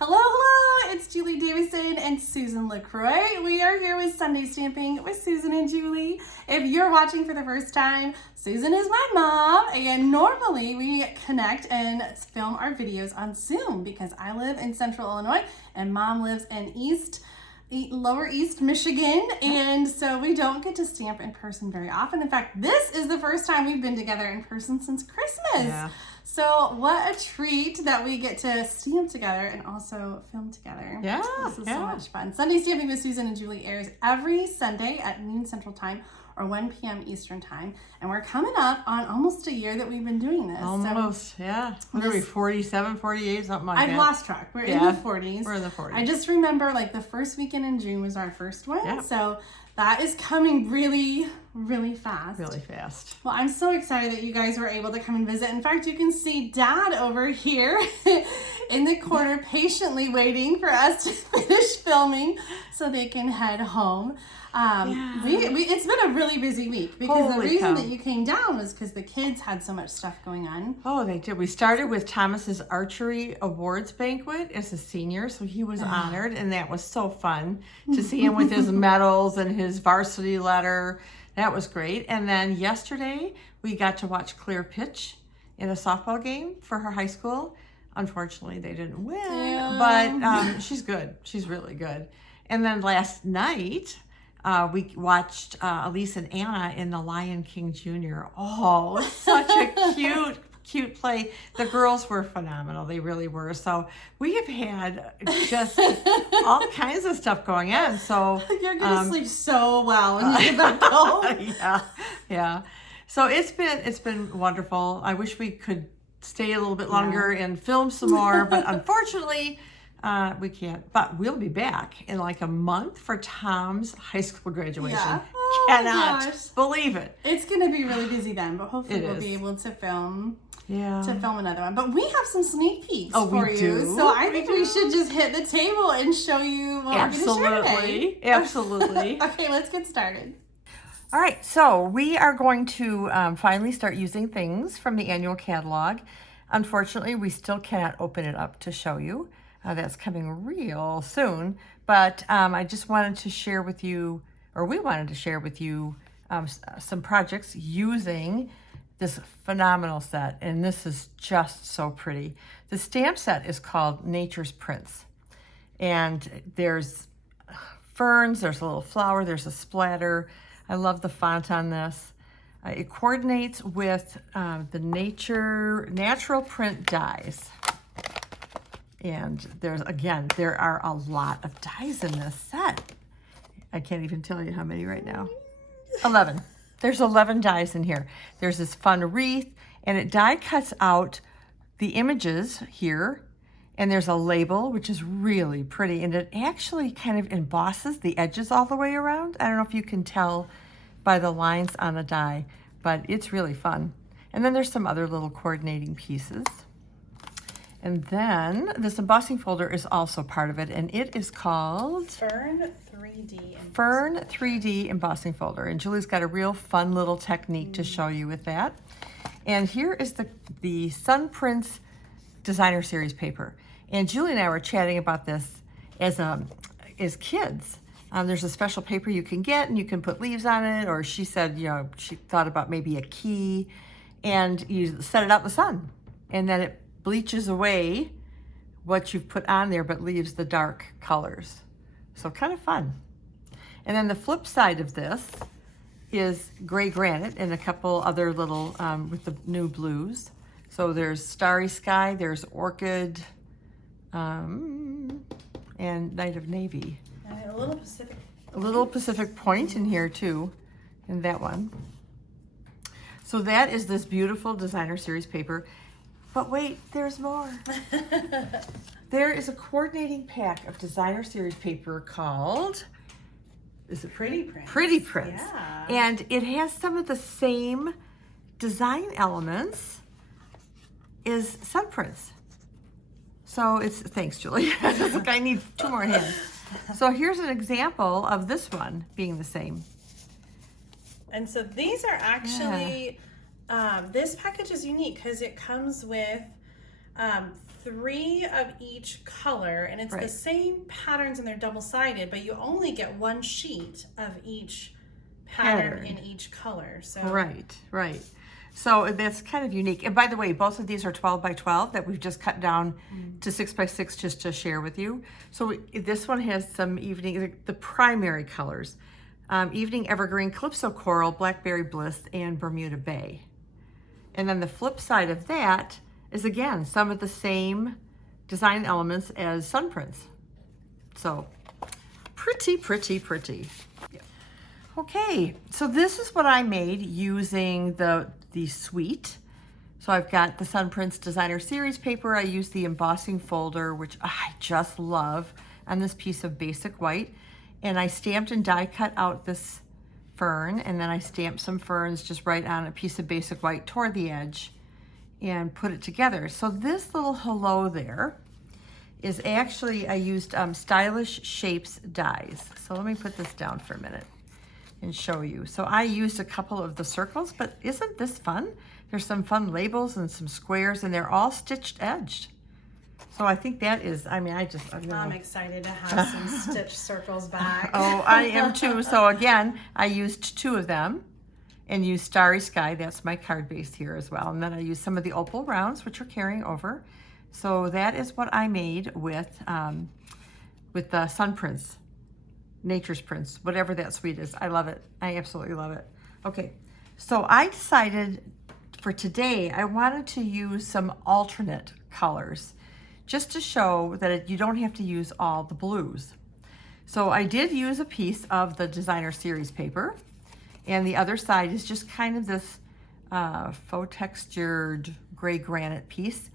Hello, hello, it's Julie Davison and Susan LaCroix. We are here with Sunday Stamping with Susan and Julie. If you're watching for the first time, Susan is my mom, and normally we connect and film our videos on Zoom because I live in Central Illinois and Mom lives in Lower East Michigan, and so we don't get to stamp in person very often. In fact, this is the first time we've been together in person since Christmas. Yeah. So what a treat that we get to stamp together and also film together. Yeah, This is so much fun. Sunday Stamping with Susan and Julie airs every Sunday at noon Central Time or 1 p.m. Eastern Time. And we're coming up on almost a year that we've been doing this. Almost, yeah. What are we, 47, 48, something like that? I've lost track. We're in the 40s. We're in the 40s. I just remember like the first weekend in June was our first one. Yeah. So that is coming really, really fast. Really fast. Well, I'm so excited that you guys were able to come and visit. In fact, you can see Dad over here in the corner patiently waiting for us to finish filming so they can head home. It's been a really busy week because the reason that you came down was because the kids had so much stuff going on. Oh, they did. We started with Thomas's archery awards banquet as a senior, so he was honored, and that was so fun to see him with his medals and his varsity letter. That was great. And then yesterday we got to watch Claire pitch in a softball game for her high school. Unfortunately, they didn't win, but she's good. She's really good. And then last night we watched Elise and Anna in The Lion King Jr. Oh, such a cute play. The girls were phenomenal. They really were. So we have had just all kinds of stuff going on. So you're gonna sleep so well when you get back home. Yeah. So it's been wonderful. I wish we could stay a little bit longer and film some more, but unfortunately we can't. But we'll be back in like a month for Tom's high school graduation. Yeah. Cannot believe it. It's gonna be really busy then, but hopefully we'll be able to film. To film another one. But we have some sneak peeks for you. So I think we should just hit the table and show you what we're going to share today. Absolutely. Okay, let's get started. All right, so we are going to finally start using things from the annual catalog. Unfortunately, we still cannot open it up to show you. That's coming real soon. But I just wanted to share with you, or we wanted to share with you some projects using this phenomenal set, and this is just so pretty. The stamp set is called Nature's Prints, and there's ferns, there's a little flower, there's a splatter. I love the font on this. It coordinates with the natural print dies, and there are a lot of dies in this set. I can't even tell you how many right now. 11. There's 11 dies in here. There's this fun wreath, and it die cuts out the images here, and there's a label, which is really pretty, and it actually kind of embosses the edges all the way around. I don't know if you can tell by the lines on the die, but it's really fun. And then there's some other little coordinating pieces. And then this embossing folder is also part of it, and it is called Fern 3D embossing folder. And Julie's got a real fun little technique to show you with that. And here is the Sun Prints Designer Series paper. And Julie and I were chatting about this as kids. There's a special paper you can get, and you can put leaves on it, or she said, she thought about maybe a key, and you set it out in the sun, and then it bleaches away what you've put on there, but leaves the dark colors. So kind of fun. And then the flip side of this is gray granite and a couple other little, with the new blues. So there's Starry Sky, there's Orchid, and Night of Navy. And a little Pacific. A little Pacific Point in here too, in that one. So that is this beautiful Designer Series paper. But wait, there's more. There is a coordinating pack of Designer Series paper called, is it Pretty Prints? Pretty Prints. Yeah. And it has some of the same design elements as Sun Prints. So thanks, Julie. Look, I need 2 more hands. So here's an example of this one being the same. And so these are actually, this package is unique because it comes with 3 of each color, and it's the same patterns, and they're double-sided, but you only get 1 sheet of each pattern in each color. So right. So that's kind of unique. And by the way, both of these are 12 by 12 that we've just cut down to 6 by 6 just to share with you. So this one has some evening, the primary colors, Evening Evergreen, Calypso Coral, Blackberry Bliss, and Bermuda Bay. And then the flip side of that is, again, some of the same design elements as Sun Prints. So pretty. Okay, so this is what I made using the suite. So I've got the Sun Prints Designer Series paper. I used the embossing folder, which I just love, on this piece of basic white. And I stamped and die cut out this fern, and then I stamped some ferns just right on a piece of basic white toward the edge and put it together. So this little hello there is actually, I used Stylish Shapes dies. So let me put this down for a minute and show you. So I used a couple of the circles, but isn't this fun? There's some fun labels and some squares, and they're all stitched edged. So I think that is, I mean, I'm excited to have some stitched circles back. Oh, I am too. So again, I used 2 of them and used Starry Sky. That's my card base here as well. And then I used some of the opal rounds, which are carrying over. So that is what I made with the Sun Prints, Nature's Prints, whatever that suite is. I love it. I absolutely love it. Okay, so I decided for today, I wanted to use some alternate colors, just to show that you don't have to use all the blues. So I did use a piece of the Designer Series paper, and the other side is just kind of this faux textured gray granite piece.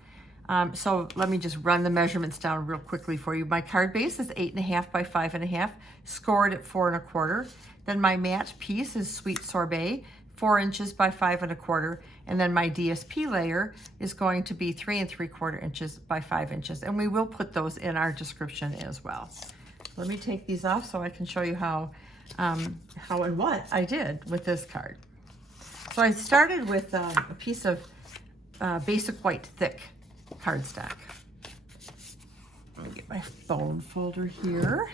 So let me just run the measurements down real quickly for you. My card base is 8.5 by 5.5, scored at 4 1/4. Then my matte piece is Sweet Sorbet, 4 inches by 5 1/4, and then my DSP layer is going to be 3 3/4 inches by 5 inches, and we will put those in our description as well. Let me take these off so I can show you how and what I did with this card. So I started with a piece of basic white thick cardstock. Let me get my bone folder here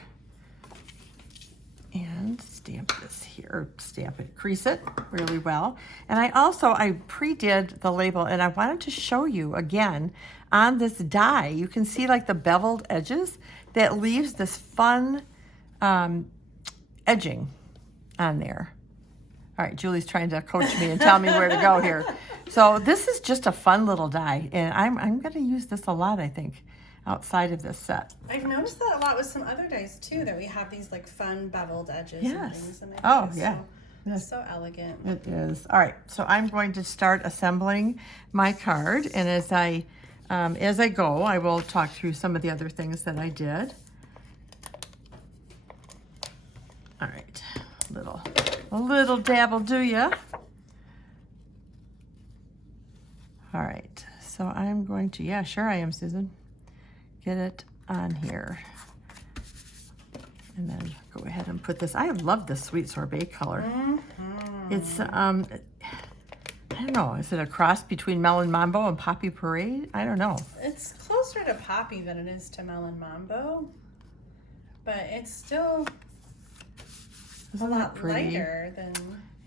and stamp this here, stamp it, crease it really well. And I pre-did the label, and I wanted to show you again on this die, you can see like the beveled edges that leaves this fun edging on there. All right, Julie's trying to coach me and tell me where to go here. So this is just a fun little die, and I'm gonna use this a lot, I think, outside of this set. I've noticed that a lot with some other dies too, that we have these like fun beveled edges and things. And I think it's so elegant. It is. All right, so I'm going to start assembling my card, and as I go, I will talk through some of the other things that I did. All right, a little dabble, do ya? All right, so I'm going to, yeah, sure I am, Susan. Get it on here. And then go ahead and put this. I love this Sweet Sorbet color. It's, I don't know, is it a cross between Melon Mambo and Poppy Parade? I don't know. It's closer to Poppy than it is to Melon Mambo, but it's still a lot lighter than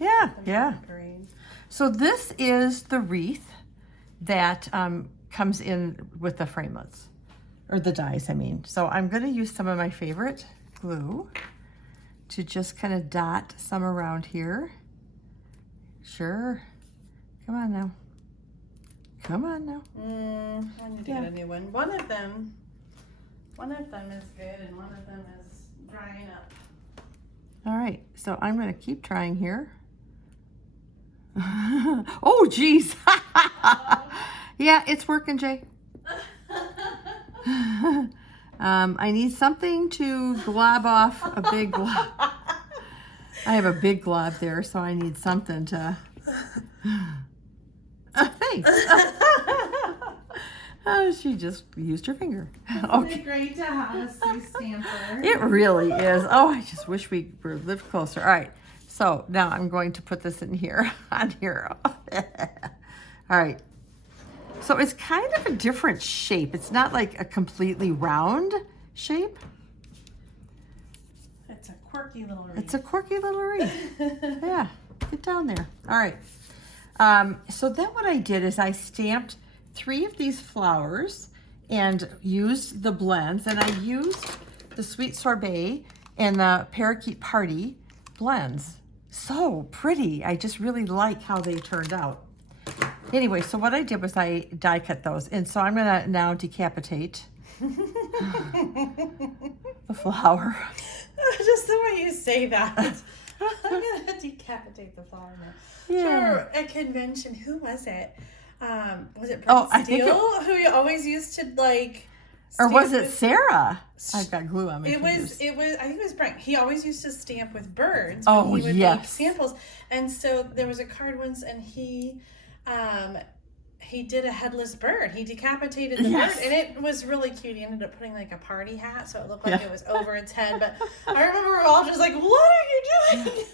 Melon Parade. So this is the wreath that comes in with the framelits, or the dies, I mean. So I'm gonna use some of my favorite glue to just kind of dot some around here. Sure, come on now. Come on now. I need to get a new one. One of them is good and one of them is drying up. All right, so I'm gonna keep trying here. Oh, geez. Yeah, it's working, Jay. I need something to glob off a big glob. I have a big glob there, so I need something to... Thanks. Oh, she just used her finger. Isn't it great to have a Sue stamper? It really is. Oh, I just wish we lived closer. All right, so now I'm going to put this in here, on here. All right. So it's kind of a different shape. It's not like a completely round shape. It's a quirky little wreath. It's a quirky little wreath. Yeah, get down there. All right. So then what I did is I stamped 3 of these flowers and used the blends, and I used the Sweet Sorbet and the Parakeet Party blends. So pretty. I just really like how they turned out. Anyway, so what I did was I die cut those, and so I'm gonna now decapitate the flower. Just the way you say that. I'm gonna decapitate the flower now. Yeah. Sure, at convention, who was it? Was it Oh, Prince I think Steel, who you always used to like? Or was stamp it with- Sarah? I've got glue on my It fingers. was. I think it was Brian. He always used to stamp with birds. Oh, when he would yes. make samples, and so there was a card once, and he did a headless bird. He decapitated the Yes. bird, and it was really cute. He ended up putting like a party hat, so it looked like Yeah. it was over its head. But I remember we were all just like, "What are you doing?"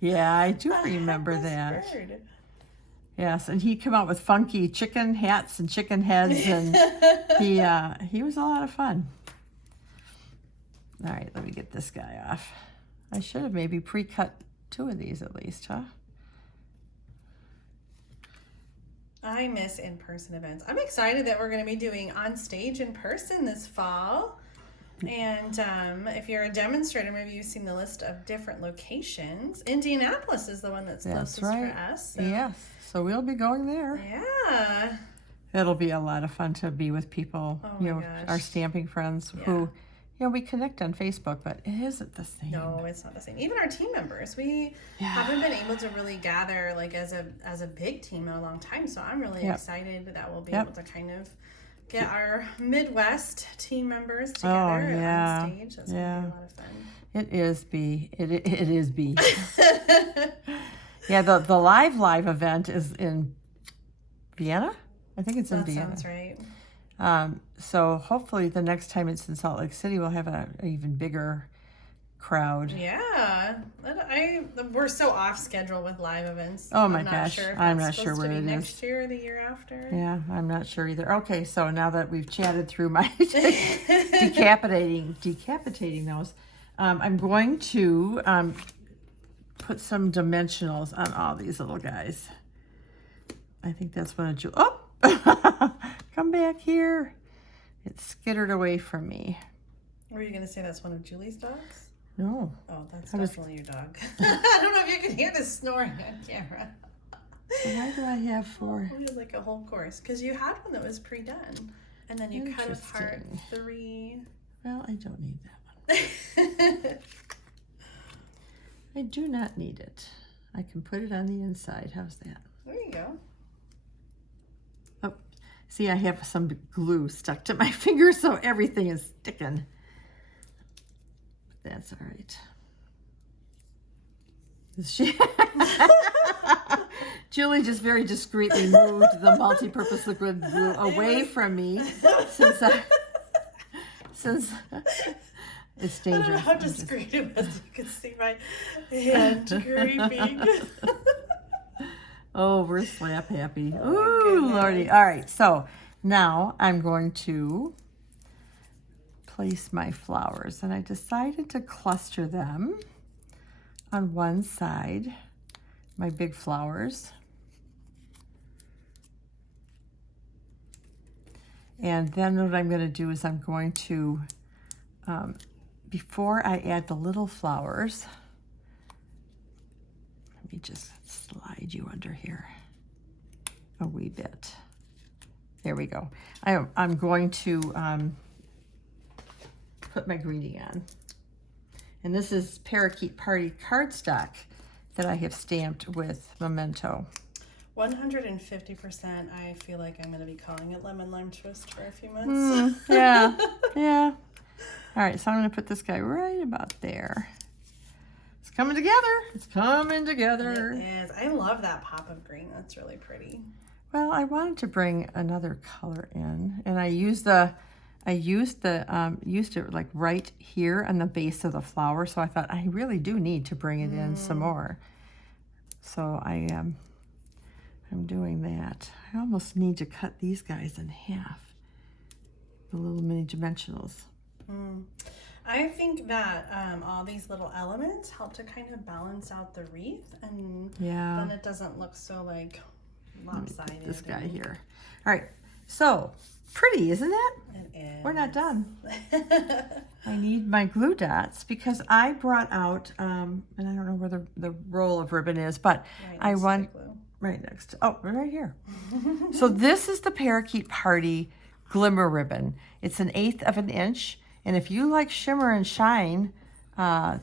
Yeah, I do A remember headless that. bird. Yes, and he'd come out with funky chicken hats and chicken heads, and he was a lot of fun. All right, let me get this guy off. I should have maybe pre-cut 2 of these at least, huh? I miss in-person events. I'm excited that we're going to be doing on stage in person this fall. And if you're a demonstrator, maybe you've seen the list of different locations. Indianapolis is the one that's closest for us. So. Yes, so we'll be going there. Yeah. It'll be a lot of fun to be with people, Oh you my know, gosh. our stamping friends who, you know, we connect on Facebook, but it isn't the same. No, it's not the same. Even our team members, we Yeah. haven't been able to really gather like as a big team in a long time. So I'm really Yep. excited that we'll be Yep. able to kind of get our Midwest team members Oh, together yeah. on stage. That's Yeah. gonna be a lot of fun. It is B. It is B. Yeah, the live event is in Vienna. I think it's in That Vienna. sounds right. So hopefully the next time it's in Salt Lake City, we'll have an even bigger crowd. Yeah, we're so off schedule with live events. Oh my I'm not gosh, sure if I'm that's not sure supposed where to be it next is. year or the year after. Yeah, I'm not sure either. Okay, so now that we've chatted through my decapitating those, I'm going to put some dimensionals on all these little guys. I think that's one of Julie. Oh, come back here. It skittered away from me. Were you gonna say that's one of Julie's dogs? No. Oh, that's I was- definitely your dog. I don't know if you can hear the snoring on camera. Why do I have 4? We had like a whole course because you had one that was pre-done, and then you cut apart Interesting. 3. Well, I don't need that one. I do not need it. I can put it on the inside. How's that? There you go. Oh, see, I have some glue stuck to my finger, so everything is sticking. But that's all right. Is she? Julie just very discreetly moved the multi-purpose liquid glue away from me since it's I don't know dangerous. how discreet it was. You could see my hand creeping. Oh, we're slap happy. Oh my Ooh, goodness. Lordy. All right, so now I'm going to place my flowers, and I decided to cluster them on one side, my big flowers. And then what I'm going to do is I'm going to, before I add the little flowers, let me just slide you under here a wee bit. There we go. I'm going to put my greeting on. And this is Parakeet Party cardstock that I have stamped with Memento. 150%. I feel like I'm going to be calling it lemon lime twist for a few months. Yeah, yeah. All right, so I'm going to put this guy right about there. It's coming together. It's coming together. It is. I love that pop of green. That's really pretty. Well, I wanted to bring another color in, and I used it like right here on the base of the flower. So I thought I really do need to bring it in some more. So I'm I'm doing that. I almost need to cut these guys in half. The little mini dimensionals. I think that all these little elements help to kind of balance out the wreath, and then it doesn't look so like lopsided. This guy here. All right, so pretty, isn't it? It is. We're not done. I need my glue dots because I brought out, and I don't know where the roll of ribbon is, but I want right next to, oh, right here. So this is the Parakeet Party Glimmer Ribbon. It's 1/8 of an inch, and if you like shimmer and shine,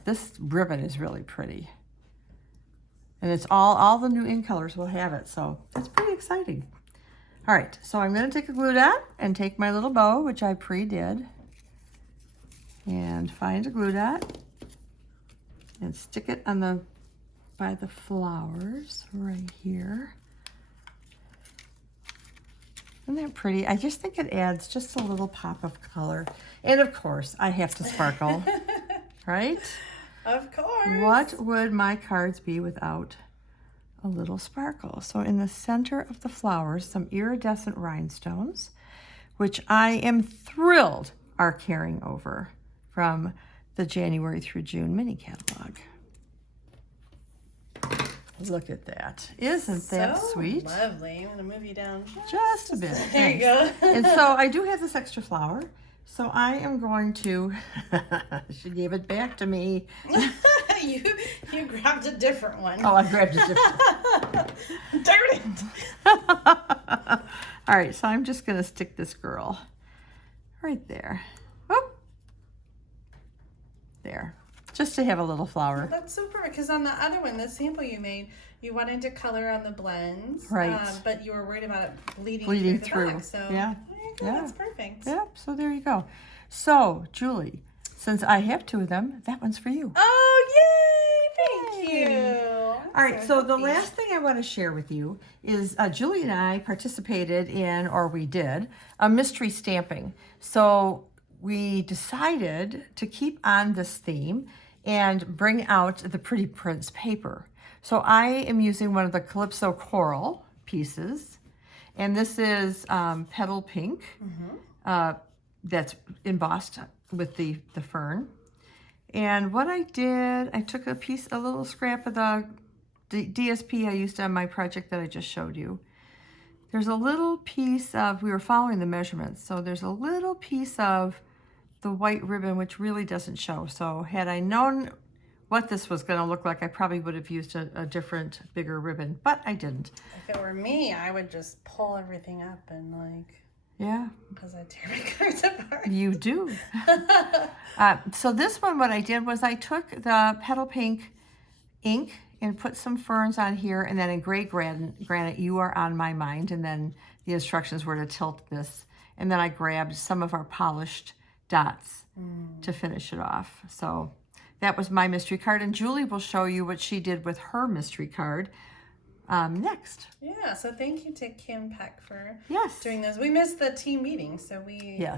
this ribbon is really pretty. And it's all the new in colors will have it, so that's pretty exciting. All right, so I'm going to take a glue dot and take my little bow, which I pre-did, and find a glue dot and stick it on by the flowers right here. Isn't that pretty? I just think it adds just a little pop of color. And of course, I have to sparkle, right? Of course. What would my cards be without a little sparkle? So in the center of the flowers, some iridescent rhinestones, which I am thrilled are carrying over from the January through June mini catalog. Look at that. Isn't that sweet? Lovely. I'm going to move you down just a bit. There you go. And so I do have this extra flower. So I am going to, she gave it back to me. You grabbed a different one. Oh, I grabbed a different one. Darn it. All right, so I'm just going to stick this girl right there. Oh, there. Just to have a little flower. That's so perfect, because on the other one, the sample you made, you wanted to color on the blends. Right. But you were worried about it bleeding through the back. So yeah. There you go. That's perfect. Yep, so there you go. So, Julie, since I have 2 of them, that one's for you. Oh, yay! Thank you. All right, so the last thing I want to share with you is Julie and I participated in, or we did, a mystery stamping. So we decided to keep on this theme and bring out the Pretty Prints paper. So I am using one of the Calypso Coral pieces, and this is Petal Pink. That's embossed with the fern. And what I did, I took a little scrap of the DSP I used on my project that I just showed you. There's a little piece of, we were following the measurements, so there's a little piece of the white ribbon which really doesn't show. So had I known what this was going to look like, I probably would have used a different, bigger ribbon, but I didn't. If it were me, I would just pull everything up and yeah. Because I tear my cards apart. You do. So this one, what I did was I took the Petal Pink ink and put some ferns on here, and then in gray granite, You Are On My Mind, and then the instructions were to tilt this. And then I grabbed some of our polished dots to finish it off. So that was my mystery card, and Julie will show you what she did with her mystery card next. Yeah, so thank you to Kim Peck for doing those. We missed the team meeting, so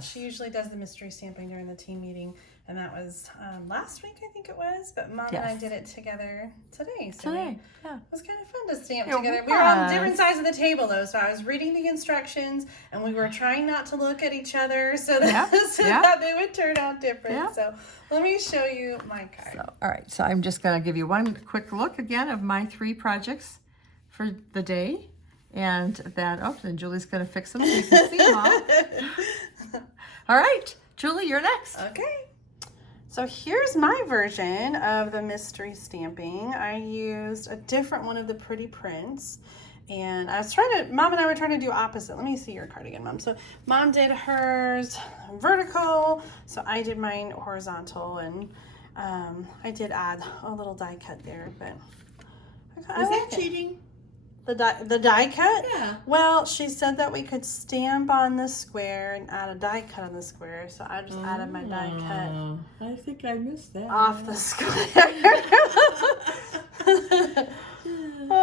she usually does the mystery stamping during the team meeting, and that was last week, I think it was, but Mom and I did it together today. So it was kind of fun to stamp together. We were on different sides of the table, though, so I was reading the instructions, and we were trying not to look at each other so that, that they would turn out different. So let me show you my card. So, all right, so I'm just going to give you one quick look again of my 3 projects for the day, and that, then Julie's going to fix them so you can see them all. All right, Julie, you're next. Okay. So here's my version of the mystery stamping. I used a different one of the Pretty Prints, and I was Mom and I were trying to do opposite. Let me see your card again, Mom. So Mom did hers vertical, so I did mine horizontal, and I did add a little die cut there, but Is that cheating? The die cut? Yeah. Well, she said that we could stamp on the square and add a die cut on the square, so I just added my die cut. I think I missed that. Off the square.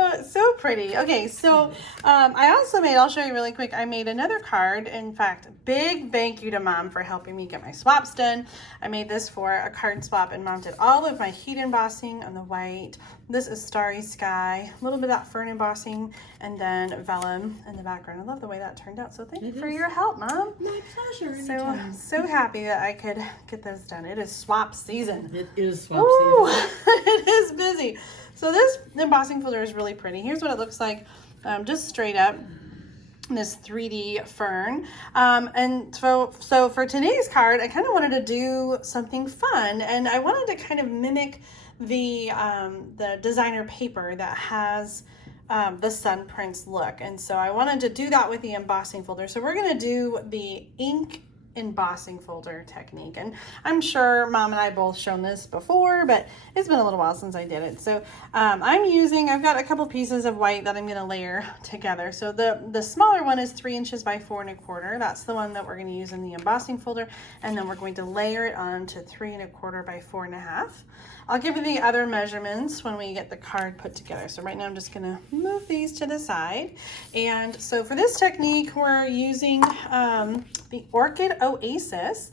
Oh, so pretty. Okay, so I also made, I'll show you really quick, I made another card. In fact, big thank you to Mom for helping me get my swaps done. I made this for a card swap and Mom did all of my heat embossing on the white. This is Starry Sky, a little bit of that fern embossing, and then vellum in the background. I love the way that turned out. So thank you for your help, Mom. My pleasure. So happy that I could get those done. It is swap season. It is swap season. It is busy. So this embossing folder is really pretty. Here's what it looks like, just straight up. This 3D fern. And so for today's card, I kind of wanted to do something fun, and I wanted to kind of mimic the designer paper that has the sun prints look. And so I wanted to do that with the embossing folder. So we're going to do the ink embossing folder technique, and I'm sure Mom and I both shown this before, but it's been a little while since I did it. So I've got a couple pieces of white that I'm going to layer together. So the smaller one is 3 inches by 4 1/4. That's the one that we're going to use in the embossing folder, and then we're going to layer it onto 3 1/4 by 4 1/2. I'll give you the other measurements when we get the card put together. So right now I'm just gonna move these to the side. And so for this technique, we're using the Orchid Oasis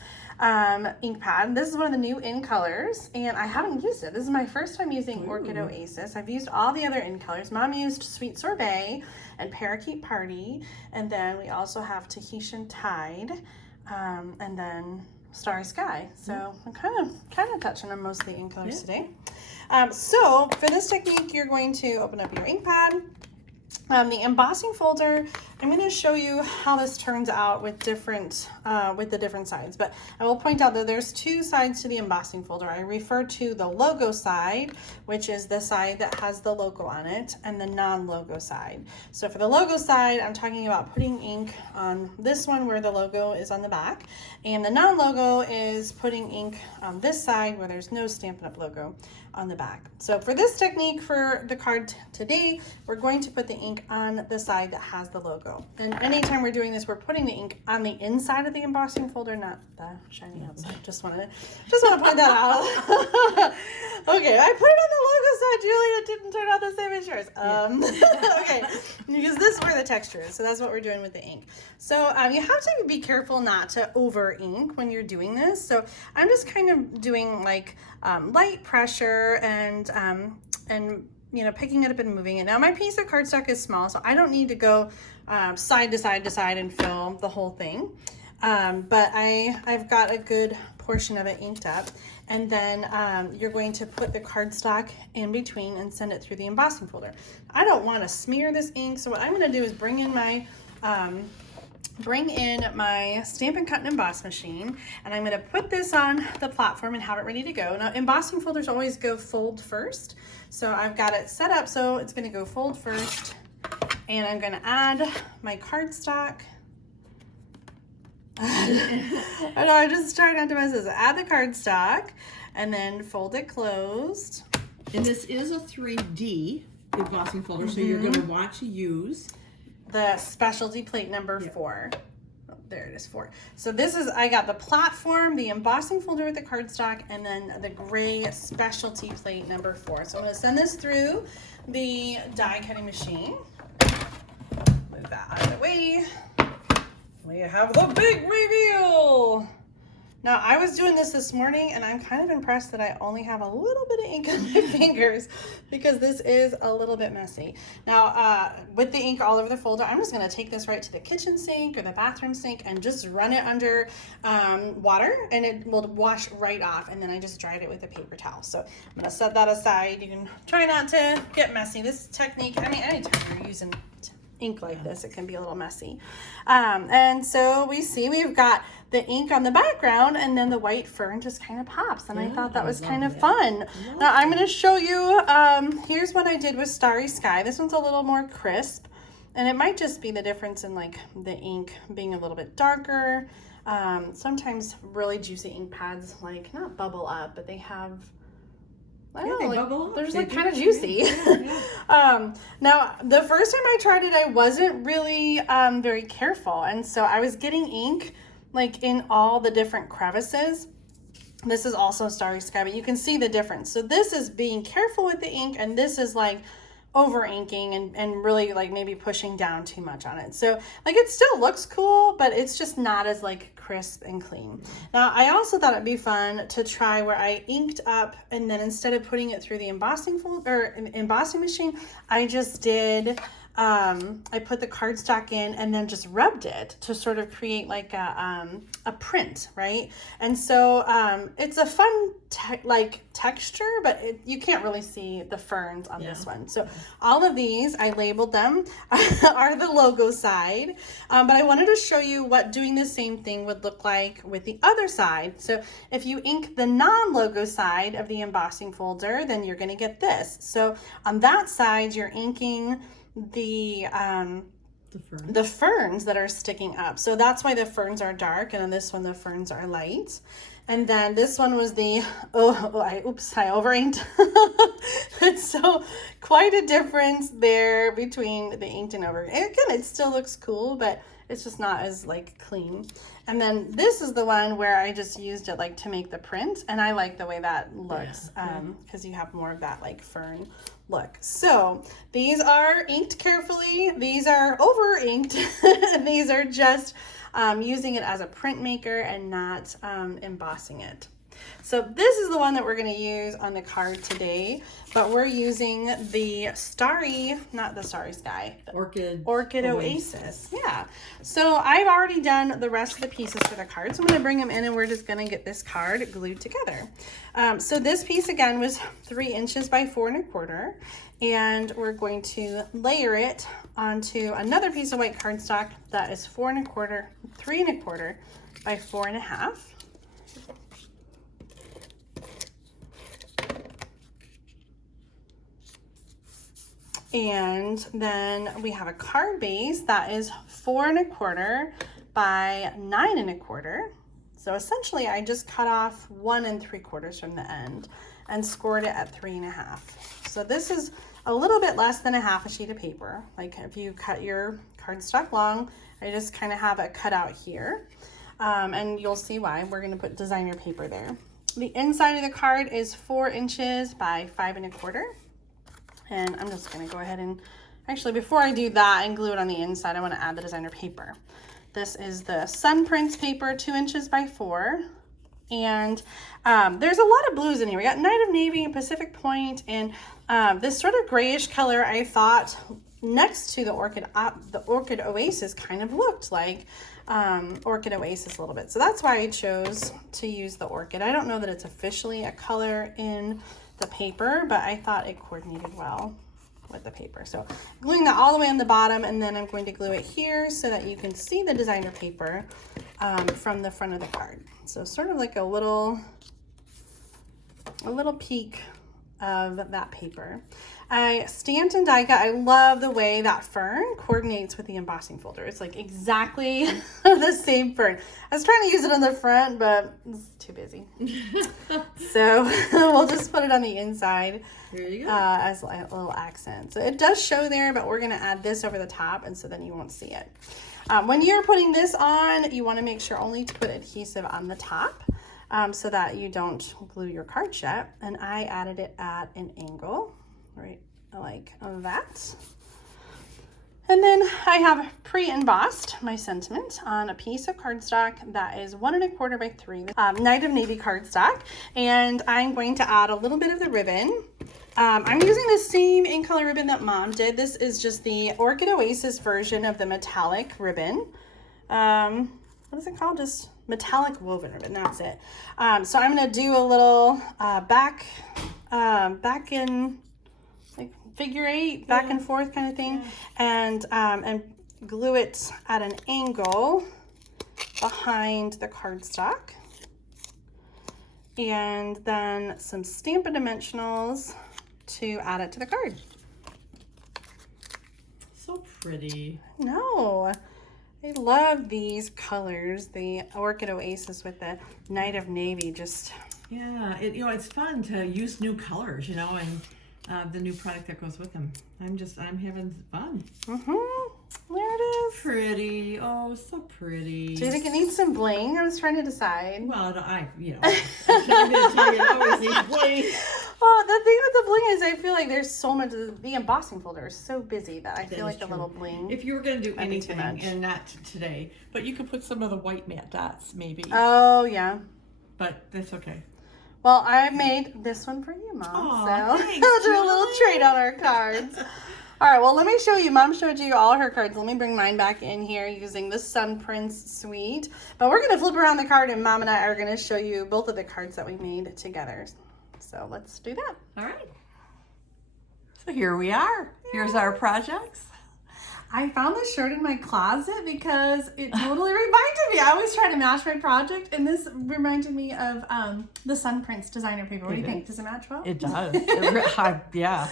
ink pad. This is one of the new in colors, and I haven't used it. This is my first time using Orchid Oasis. I've used all the other in colors. Mom used Sweet Sorbet and Parakeet Party, and then we also have Tahitian Tide, and then Starry Sky. So I'm kind of touching on most of the ink colors today. So for this technique, you're going to open up your ink pad. The embossing folder, I'm going to show you how this turns out with the different sides, but I will point out that there's 2 sides to the embossing folder. I refer to the logo side, which is the side that has the logo on it, and the non-logo side. So for the logo side, I'm talking about putting ink on this one where the logo is on the back, and the non-logo is putting ink on this side where there's no Stampin' Up! Logo on the back. So for this technique for the card today, we're going to put the ink on the side that has the logo. And anytime we're doing this, we're putting the ink on the inside of the embossing folder, not the shiny outside. Just want to point that out. Okay, I put it on the logo side, Julie. It didn't turn out the same as yours. Okay, because this is where the texture is. So that's what we're doing with the ink. So you have to be careful not to over ink when you're doing this. So I'm just kind of doing like light pressure and you know, picking it up and moving it. Now my piece of cardstock is small, so I don't need to go side to side to side and fill the whole thing. But I've got a good portion of it inked up. And then you're going to put the cardstock in between and send it through the embossing folder. I don't want to smear this ink, so what I'm going to do is bring in my Stampin' Cut and Emboss machine, and I'm going to put this on the platform and have it ready to go. Now, embossing folders always go fold first, so I've got it set up so it's going to go fold first, and I'm going to add my cardstock. I just tried not to mess this. Add the cardstock, and then fold it closed. And this is a 3D embossing folder, so you're going to want to use the specialty plate number 4. Oh, there it is, 4. So this is, I got the platform, the embossing folder with the cardstock, and then the gray specialty plate number 4. So I'm going to send this through the die cutting machine. Move that out of the way. We have the big reveal. Now, I was doing this morning, and I'm kind of impressed that I only have a little bit of ink on my fingers because this is a little bit messy. Now, with the ink all over the folder, I'm just going to take this right to the kitchen sink or the bathroom sink and just run it under water, and it will wash right off, and then I just dried it with a paper towel. So I'm going to set that aside. You can try not to get messy. This technique, I mean, anytime you're using ink like this, it can be a little messy. And so we've got the ink on the background, and then the white fern just kind of pops, and I thought that was kind of fun. Now I'm going to show you, here's what I did with Starry Sky. This one's a little more crisp, and it might just be the difference in like the ink being a little bit darker. Sometimes really juicy ink pads like not bubble up, but they have, I don't know, like, they're just like kind of juicy. Now, the first time I tried it, I wasn't really very careful. And so I was getting ink like in all the different crevices. This is also Starry Sky, but you can see the difference. So this is being careful with the ink, and this is like over inking and really like maybe pushing down too much on it. So like it still looks cool, but it's just not as like crisp and clean. Now I also thought it'd be fun to try where I inked up and then instead of putting it through the embossing embossing machine, I just did I put the cardstock in and then just rubbed it to sort of create like a print, right? And so it's a fun texture, but you can't really see the ferns on this one. So all of these, I labeled them, are the logo side, but I wanted to show you what doing the same thing would look like with the other side. So if you ink the non-logo side of the embossing folder, then you're going to get this. So on that side, you're inking the ferns that are sticking up. So that's why the ferns are dark, and on this one the ferns are light. And then this one was the I over inked. And so quite a difference there between the inked and over. And again, it still looks cool, but it's just not as like clean. And then this is the one where I just used it like to make the print, and I like the way that looks because you have more of that like fern look. So these are inked carefully, these are over inked, and these are just using it as a print maker and not embossing it. So this is the one that we're going to use on the card today, but we're using the not the Starry Sky, the Orchid Oasis. Yeah. So I've already done the rest of the pieces for the card, so I'm going to bring them in and we're just going to get this card glued together. So this piece again was 3 inches by 4 1/4, and we're going to layer it onto another piece of white cardstock that is 4 1/4, 3 1/4 by 4 1/2. And then we have a card base that is 4 1/4 by 9 1/4. So essentially I just cut off 1 3/4 from the end and scored it at 3 1/2. So this is a little bit less than a half a sheet of paper. Like if you cut your cardstock long, I just kind of have it cut out here. And you'll see why. We're going to put designer paper there. The inside of the card is 4 inches by 5 1/4. And I'm just going to go ahead and actually, before I do that and glue it on the inside, I want to add the designer paper. This is the Sun Prints paper, 2 inches by 4. And there's a lot of blues in here. We got Night of Navy and Pacific Point, and this sort of grayish color I thought next to the Orchid Oasis kind of looked like Orchid Oasis a little bit. So that's why I chose to use the orchid. I don't know that it's officially a color in the paper, but I thought it coordinated well with the paper. So gluing that all the way on the bottom, and then I'm going to glue it here so that you can see the designer paper from the front of the card. So sort of like a little peek of that paper. I stamped and die cut. I love the way that fern coordinates with the embossing folder. It's like exactly the same fern. I was trying to use it on the front, but it's too busy. So we'll just put it on the inside. There you go. As a little accent. So it does show there, but we're going to add this over the top, and so then you won't see it. When you're putting this on, you want to make sure only to put adhesive on the top so that you don't glue your card shut. And I added it at an angle, right, like that. And then I have pre-embossed my sentiment on a piece of cardstock that is 1 1/4 by 3, Night of Navy cardstock. And I'm going to add a little bit of the ribbon. I'm using the same ink color ribbon that Mom did. This is just the Orchid Oasis version of the metallic ribbon. What is it called? Just metallic woven ribbon. That's it. So I'm going to do a little back in like figure 8, back and forth kind of thing, and glue it at an angle behind the cardstock, and then some Stampin' Dimensionals to add it to the card. So pretty. No, I love these colors. The Orchid Oasis with the Night of Navy. Just it's fun to use new colors, and the new product that goes with them. I'm having fun. There it is. Pretty. Oh, so pretty. Do you think it needs some bling? I was trying to decide. Well, I'm not going to tell you it always needs bling. Oh, the thing with the bling is I feel like there's so much, the embossing folder is so busy that I feel like the little bling. If you were going to do might be too anything, much. and not today, but you could put some of the white matte dots maybe. Oh, yeah. But that's okay. Well, I made this one for you, Mom. Aw, so thanks, I'll do a little trade on our cards. All right, well, let me show you. Mom showed you all her cards. Let me bring mine back in here using the Sun Prints suite. But we're going to flip around the card, and Mom and I are going to show you both of the cards that we made together. So let's do that. All right. So here we are. Here's our projects. I found this shirt in my closet because it totally reminded me. I always try to match my project, and this reminded me of the Sun Prints designer paper. What do you think? Does it match well? It does. Yeah.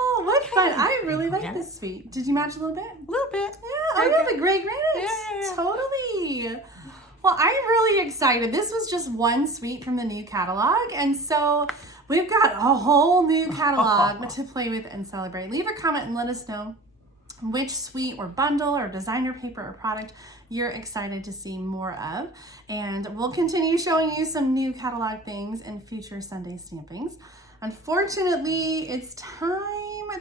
Oh, what fun. I really like this suite. Did you match a little bit? A little bit. Yeah, I got the gray granite. Yeah. Totally. Well, I'm really excited. This was just one suite from the new catalog, and so we've got a whole new catalog to play with and celebrate. Leave a comment and let us know which suite or bundle or designer paper or product you're excited to see more of. And we'll continue showing you some new catalog things in future Sunday stampings. Unfortunately, it's time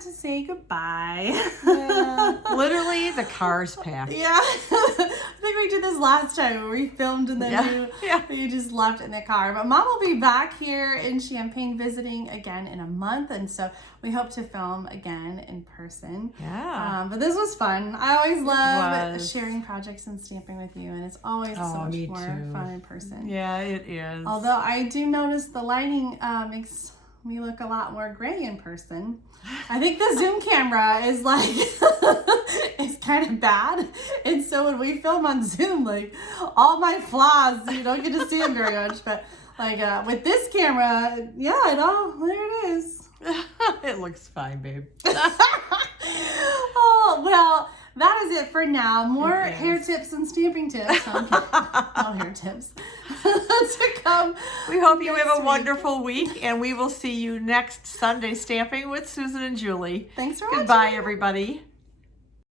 to say goodbye. Yeah. Literally, the car's packed. Yeah. I think we did this last time where we filmed and then you just left in the car. But Mom will be back here in Champaign visiting again in a month. And so we hope to film again in person. Yeah. But this was fun. I always love sharing projects and stamping with you. And it's always so much more fun in person. Yeah, it is. Although I do notice the lighting makes me look a lot more gray in person. I think the zoom camera is like it's kind of bad, and so when we film on Zoom, like all my flaws, you don't get to see them very much. But like with this camera, there it is. It looks fine, babe. Oh well, that is it for now. More hair tips and stamping tips. No hair tips to come. We hope you have a wonderful week, and we will see you next Sunday stamping with Susan and Julie. Thanks for watching. Goodbye, everybody.